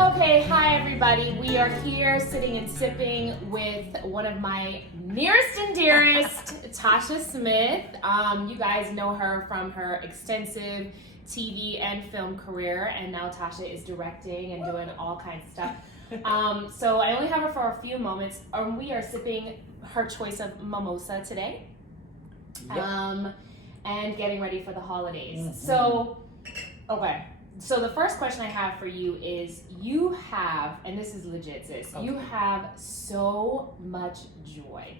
Okay, hi everybody. We are here sitting and sipping with one of my nearest and dearest, Tasha Smith. You guys know her from her extensive TV and film career, and now Tasha is directing and doing all kinds of stuff. So I only have her for a few moments. We are sipping her choice of mimosa today, and getting ready for the holidays. Mm-hmm. So, okay. So the first question I have for you is, you have, and this is legit, sis, you have so much joy.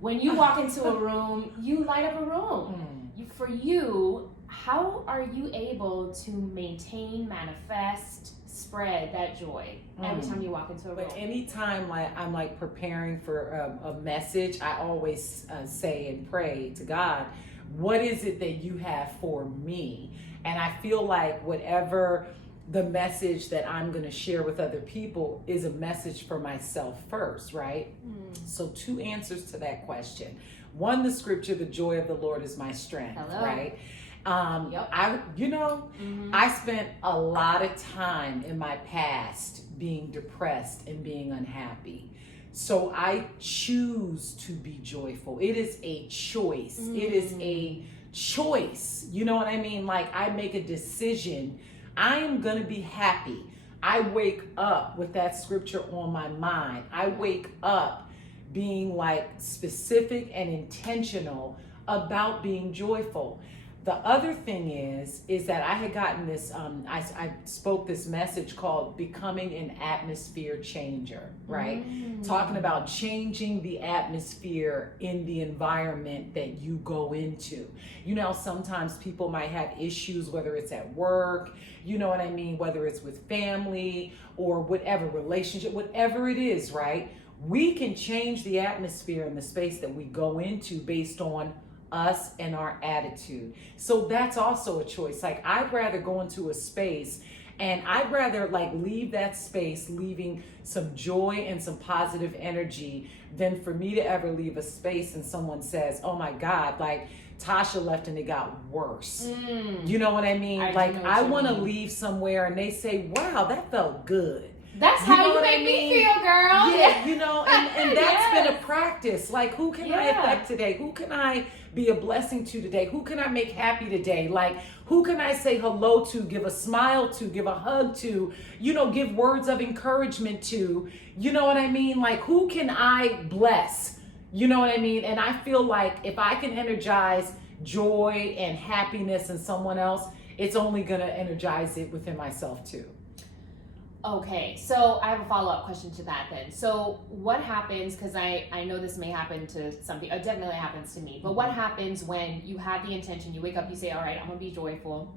When you walk into a room, you light up a room. For you, how are you able to maintain, manifest, spread that joy every time you walk into a room? But anytime I'm like preparing for a message, I always say and pray to God, what is it that you have for me? And I feel like whatever the message that I'm going to share with other people is a message for myself first, right? So two answers to that question. One, the scripture, the joy of the Lord is my strength, right? I spent a lot of time in my past being depressed and being unhappy. So I choose to be joyful. It is a choice. It is a choice. You know what I mean? Like, I make a decision. I am going to be happy. I wake up with that scripture on my mind. I wake up being like specific and intentional about being joyful. The other thing is that I had gotten this, I spoke this message called Becoming an Atmosphere Changer, right? Talking about changing the atmosphere in the environment that you go into. You know, sometimes people might have issues, whether it's at work, you know what I mean? Whether it's with family or whatever relationship, whatever it is, right? We can change the atmosphere in the space that we go into based on us and our attitude. So that's also a choice. Like, I'd rather go into a space and I'd rather like leave that space leaving some joy and some positive energy than for me to ever leave a space and someone says, oh my God, like Tasha left and it got worse. You know what I mean? I want to leave somewhere and they say, wow, that felt good. That's how you make me feel, girl. Yeah, you know, and that's been a practice. Like, who can I affect today? Who can I be a blessing to today? Who can I make happy today? Like, who can I say hello to, give a smile to, give a hug to, you know, give words of encouragement to, you know what I mean? Like, who can I bless? You know what I mean? And I feel like if I can energize joy and happiness in someone else, it's only going to energize it within myself too. Okay, so I have a follow-up question to that then. So what happens, because I know this may happen to some people, it definitely happens to me, but what happens when you have the intention, you wake up, you say, all right, I'm gonna be joyful.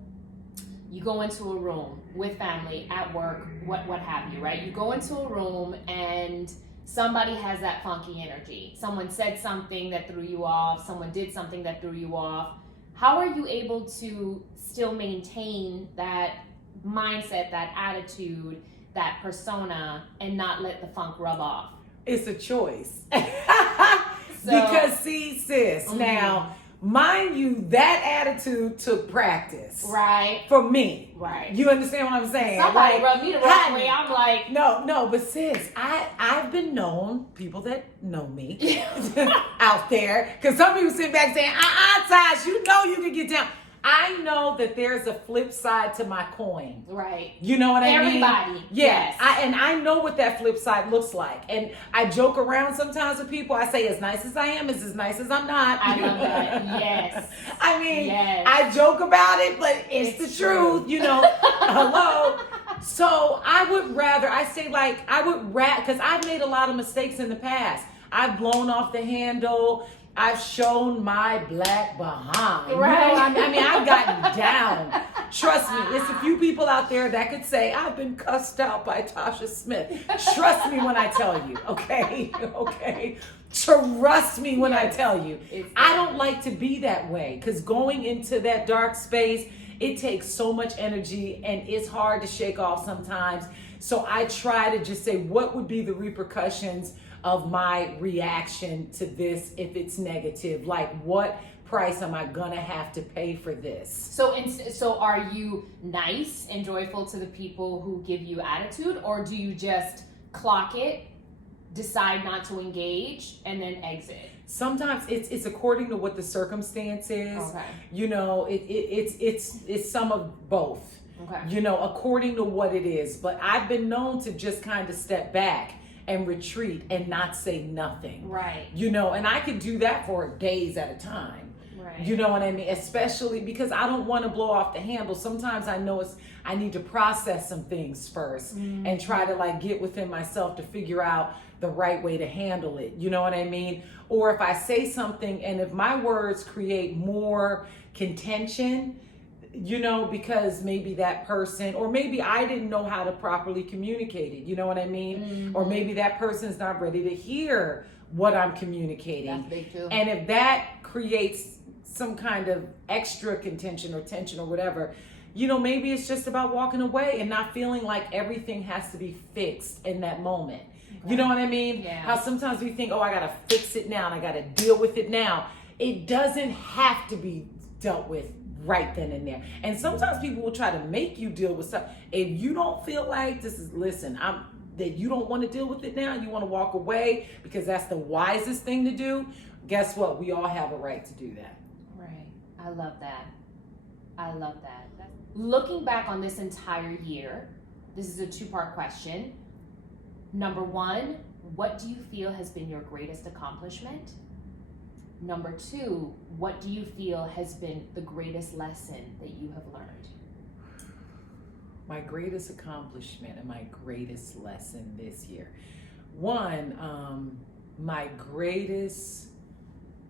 You go into a room with family, at work, what have you, right? You go into a room and somebody has that funky energy. Someone said something that threw you off, someone did something that threw you off. How are you able to still maintain that mindset, that attitude, that persona, and not let the funk rub off? It's a choice. Because see, sis, now, mind you, that attitude took practice. Right. For me. Right. You understand what I'm saying? Somebody rubbed me the wrong way. I'm like... No, but sis, I've been known, people that know me out there, because some people sit back saying, Tash, you know you can get down. I know that there's a flip side to my coin. Right. You know what I mean? Everybody. Yes. I know what that flip side looks like. And I joke around sometimes with people. I say, as nice as I am is as nice as I'm not. I love that. Yes. I mean, I joke about it, but it's the truth, you know. Hello. So I would rather, because I've made a lot of mistakes in the past. I've blown off the handle. I've shown my black behind. Right. You know, I mean, I've gotten down. Trust me, it's a few people out there that could say, I've been cussed out by Tasha Smith. Trust me when I tell you, okay? Okay? Trust me when I tell you. I don't like to be that way, because going into that dark space, it takes so much energy and it's hard to shake off sometimes. So I try to just say, what would be the repercussions of my reaction to this if it's negative? Like, what price am I gonna have to pay for this? So are you nice and joyful to the people who give you attitude, or do you just clock it, decide not to engage, and then exit? Sometimes it's according to what the circumstance is. Okay. You know, it's some of both. Okay. You know, according to what it is. But I've been known to just kind of step back and retreat and not say nothing. Right. You know, and I could do that for days at a time. Right. You know what I mean? Especially because I don't want to blow off the handle. Sometimes I know I need to process some things first and try to like get within myself to figure out the right way to handle it. You know what I mean? Or if I say something and if my words create more contention, you know, because maybe that person, or maybe I didn't know how to properly communicate it. You know what I mean? Or maybe that person's not ready to hear what I'm communicating. That's big too. And if that creates some kind of extra contention or tension or whatever, you know, maybe it's just about walking away and not feeling like everything has to be fixed in that moment. You know what I mean? Yeah. How sometimes we think, oh, I got to fix it now and I got to deal with it now. It doesn't have to be dealt with right then and there. And sometimes people will try to make you deal with stuff. If you don't feel like that you don't want to deal with it now, you want to walk away because that's the wisest thing to do, guess what? We all have a right to do that. Right. I love that. I love that. Looking back on this entire year, this is a two-part question. Number one, what do you feel has been your greatest accomplishment? Number two, what do you feel has been the greatest lesson that you have learned? My greatest accomplishment and my greatest lesson this year. One, my greatest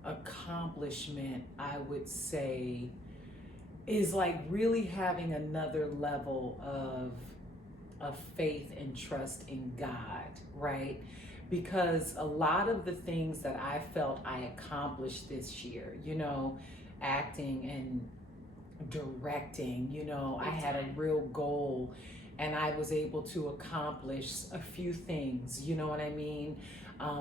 accomplishment, I would say, is like really having another level of faith and trust in God, right? Because a lot of the things that I felt I accomplished this year, you know, acting and directing, you know, I had a real goal and I was able to accomplish a few things, you know what I mean,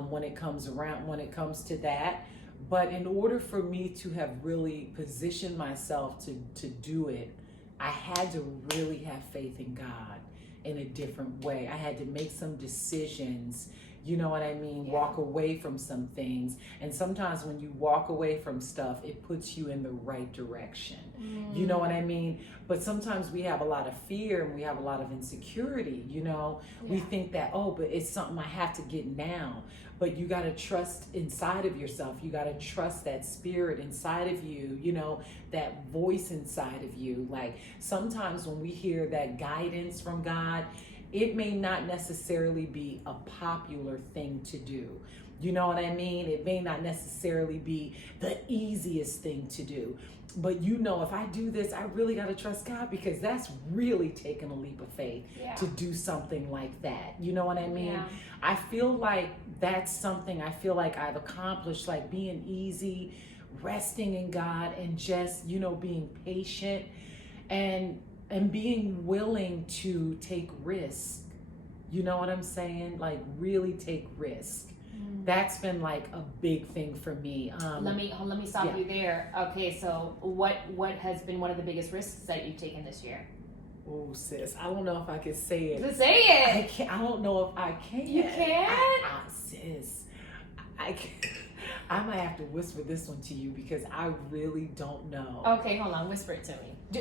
when it comes to that. But in order for me to have really positioned myself to do it, I had to really have faith in God in a different way. I had to make some decisions, you know what I mean, walk away from some things. And sometimes when you walk away from stuff, it puts you in the right direction. You know what I mean? But sometimes we have a lot of fear and we have a lot of insecurity, you know. We think that, oh, but it's something I have to get now. But you got to trust inside of yourself. You got to trust that spirit inside of you, you know, that voice inside of you. Like sometimes when we hear that guidance from God, it may not necessarily be a popular thing to do. You know what I mean? It may not necessarily be the easiest thing to do. But you know, if I do this, I really got to trust God because that's really taking a leap of faith to do something like that. You know what I mean? Yeah. I feel like that's something I feel like I've accomplished, like being easy, resting in God, and just, you know, being patient and being willing to take risk. You know what I'm saying? Like really take risk. That's been like a big thing for me. Let me stop you there. Okay, so what has been one of the biggest risks that you've taken this year? Oh, sis, I don't know if I can say it. Just say it. I don't know if I can. You can't? Sis, I can't. I might have to whisper this one to you because I really don't know. Okay, hold on. Whisper it to me. Do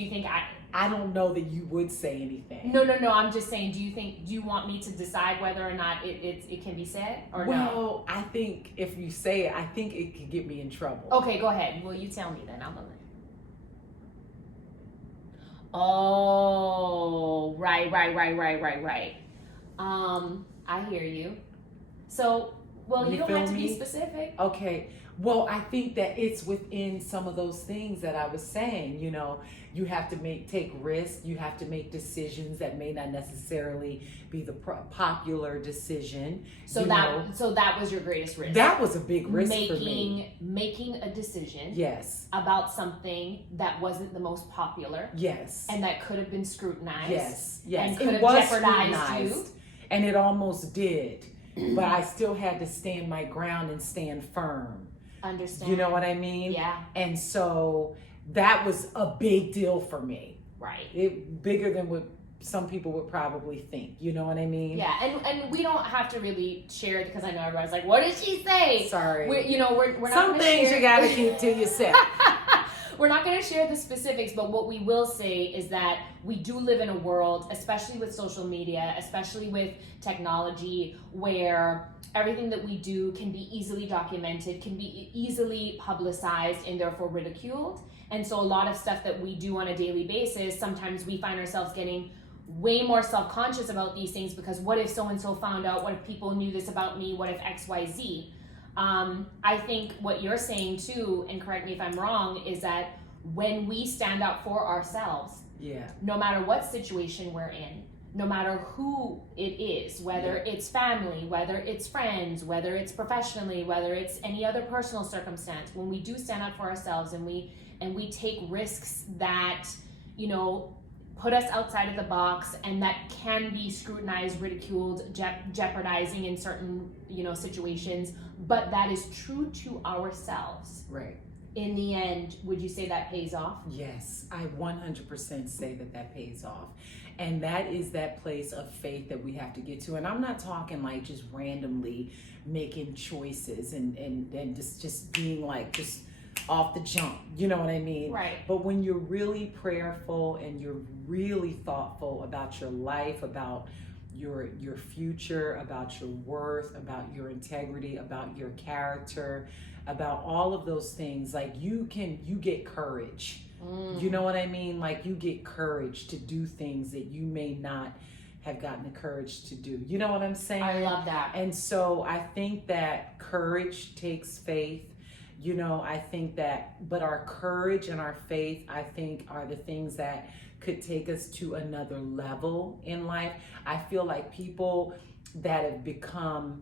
you think I don't know that you would say anything. No. I'm just saying. Do you want me to decide whether or not it can be said or no? Well, I think if you say it, I think it could get me in trouble. Okay, go ahead. Well, you tell me then. I'm gonna. Oh, right. I hear you. So, well, you don't have to be specific. Okay. Well, I think that it's within some of those things that I was saying, you know, you have to take risks, you have to make decisions that may not necessarily be the popular decision. So that was your greatest risk. That was a big risk for me. Making a decision. Yes. About something that wasn't the most popular. Yes. And that could have been scrutinized. Yes. And could have jeopardized you. And it almost did. But I still had to stand my ground and stand firm. Understand. You know what I mean? Yeah. And so that was a big deal for me. Right. Bigger than what some people would probably think. You know what I mean? Yeah, and we don't have to really share it because I know everyone's like, what did she say? Sorry. We're not some things share... you gotta keep to yourself. We're not going to share the specifics, but what we will say is that we do live in a world, especially with social media, especially with technology, where everything that we do can be easily documented, can be easily publicized, and therefore ridiculed. And so a lot of stuff that we do on a daily basis, sometimes we find ourselves getting way more self-conscious about these things because what if so-and-so found out? What if people knew this about me? What if XYZ? I think what you're saying too, and correct me if I'm wrong, is that when we stand up for ourselves, no matter what situation we're in, no matter who it is, whether it's family, whether it's friends, whether it's professionally, whether it's any other personal circumstance, when we do stand up for ourselves and we take risks that, you know, put us outside of the box and that can be scrutinized, ridiculed, jeopardizing in certain, you know, situations, but that is true to ourselves. Right. In the end, would you say that pays off? Yes, I 100% say that pays off. And that is that place of faith that we have to get to. And I'm not talking like just randomly making choices and just being like just off the jump, you know what I mean? Right. But when you're really prayerful and you're really thoughtful about your life, about your future, about your worth, about your integrity, about your character, about all of those things, like you get courage. You know what I mean? Like you get courage to do things that you may not have gotten the courage to do. You know what I'm saying? I love that. And so I think that courage takes faith. You know, I think that, but our courage and our faith, I think, are the things that could take us to another level in life. I feel like people that have become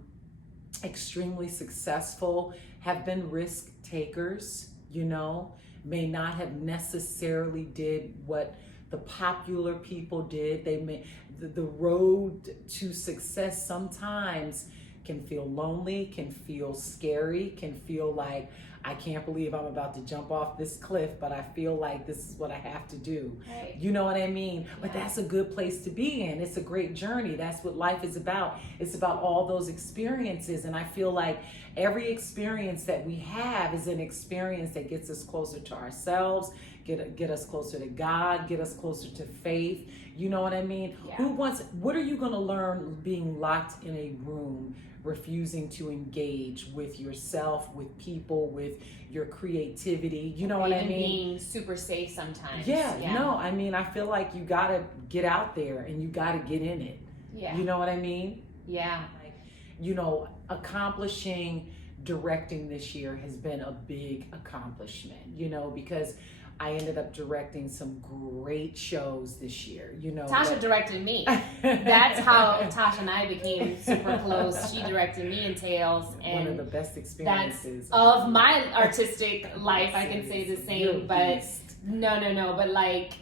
extremely successful have been risk takers, you know, may not have necessarily did what the popular people did. They may, the road to success sometimes can feel lonely, can feel scary, can feel like, I can't believe I'm about to jump off this cliff, but I feel like this is what I have to do. Right. You know what I mean? But that's a good place to be in. It's a great journey. That's what life is about. It's about all those experiences. And I feel like every experience that we have is an experience that gets us closer to ourselves, get us closer to God, get us closer to faith. You know what I mean? Yeah. What are you going to learn being locked in a room, refusing to engage with yourself, with people, with your creativity? You know what I mean? Being super safe sometimes. Yeah, no, I mean, I feel like you got to get out there and you got to get in it. Yeah. You know what I mean? Yeah. Like, you know, accomplishing directing this year has been a big accomplishment, you know, because I ended up directing some great shows this year, you know. Tasha directed me. That's how Tasha and I became super close. She directed me in Tales. And one of the best experiences of my artistic life. I can say the same, but no. But like,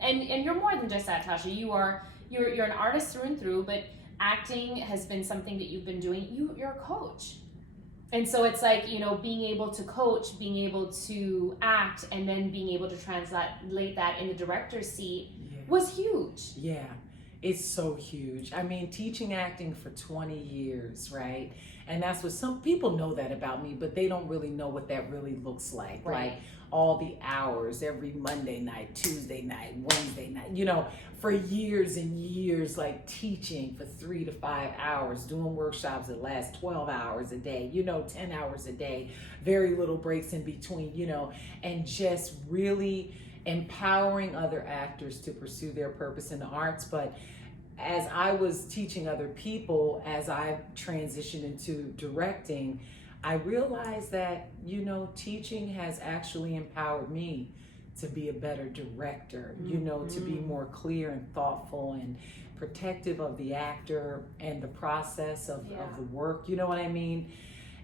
and you're more than just that, Tasha. You're an artist through and through, but acting has been something that you've been doing. You're a coach. And so it's like, you know, being able to coach, being able to act, and then being able to translate that in the director's seat was huge. Yeah, it's so huge. I mean, teaching acting for 20 years, right? And that's what some people know that about me, but they don't really know what that really looks like. Right. Like all the hours every Monday night, Tuesday night, Wednesday night, you know, for years and years, like teaching for 3 to 5 hours, doing workshops that last 12 hours a day, you know, 10 hours a day, very little breaks in between, you know, and just really empowering other actors to pursue their purpose in the arts. But as I was teaching other people, as I transitioned into directing, I realized that, you know, teaching has actually empowered me to be a better director, you know, to be more clear and thoughtful and protective of the actor and the process of the work, you know what I mean?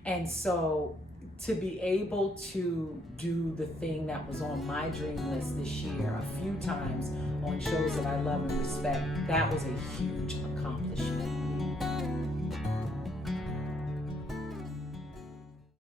And so to be able to do the thing that was on my dream list this year a few times on shows that I love and respect, that was a huge accomplishment.